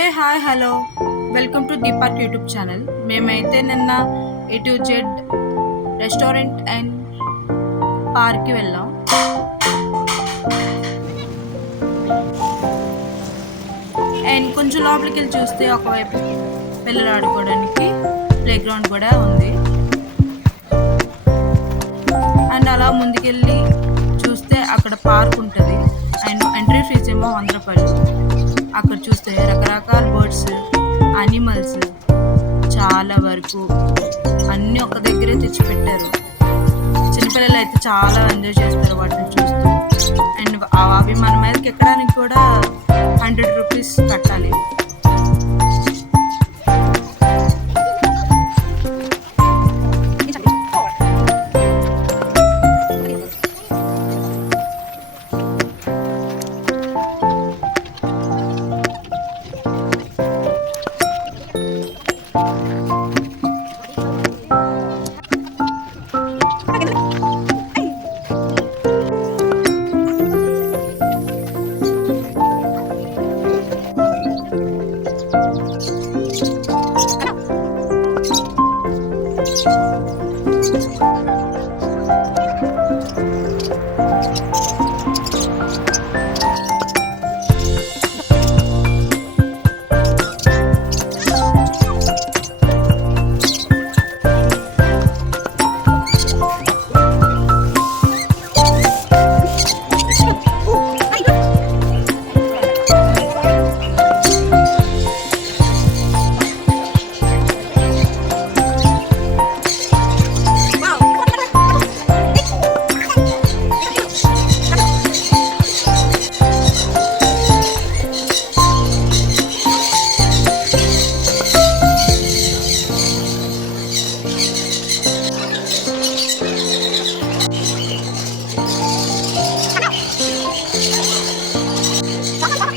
A hi hello welcome to the park YouTube channel. మేమైతే నిన్న A to Z restaurant and పార్క్కి వెళ్ళాం. అండ్ కొంచెం లోపలికి వెళ్ళి చూస్తే ఒకవైపు పిల్లలు ఆడుకోవడానికి ప్లే గ్రౌండ్ కూడా ఉంది. అండ్ అలా ముందుకెళ్ళి చూస్తే అక్కడ పార్క్ ఉంటుంది. అండ్ ఎంట్రీ ఫీజు ఏమో 100 రూపాయలు. అక్కడ చూస్తే రకరకాల బర్డ్స్, యానిమల్స్ చాలా వరకు అన్నీ ఒక దగ్గరే తెచ్చిపెట్టారు. చిన్నపిల్లలు అయితే చాలా ఎంజాయ్ చేస్తారు వాటిని చూస్తూ. అండ్ అవి మన మీదకి ఎక్కడానికి కూడా 100 రూపీస్ కట్టాలి.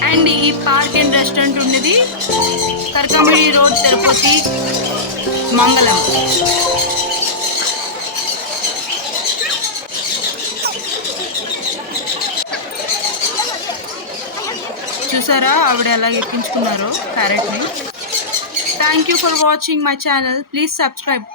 అండ్ ఈ పార్క్ అండ్ రెస్టారెంట్ ఉండేది కరకమడి రోడ్, తిరుపతి, మంగళం. చూసారా ఆవిడ ఎలా ఎక్కించుకున్నారో ప్యారెట్ని. Thank you for watching my channel. Please subscribe.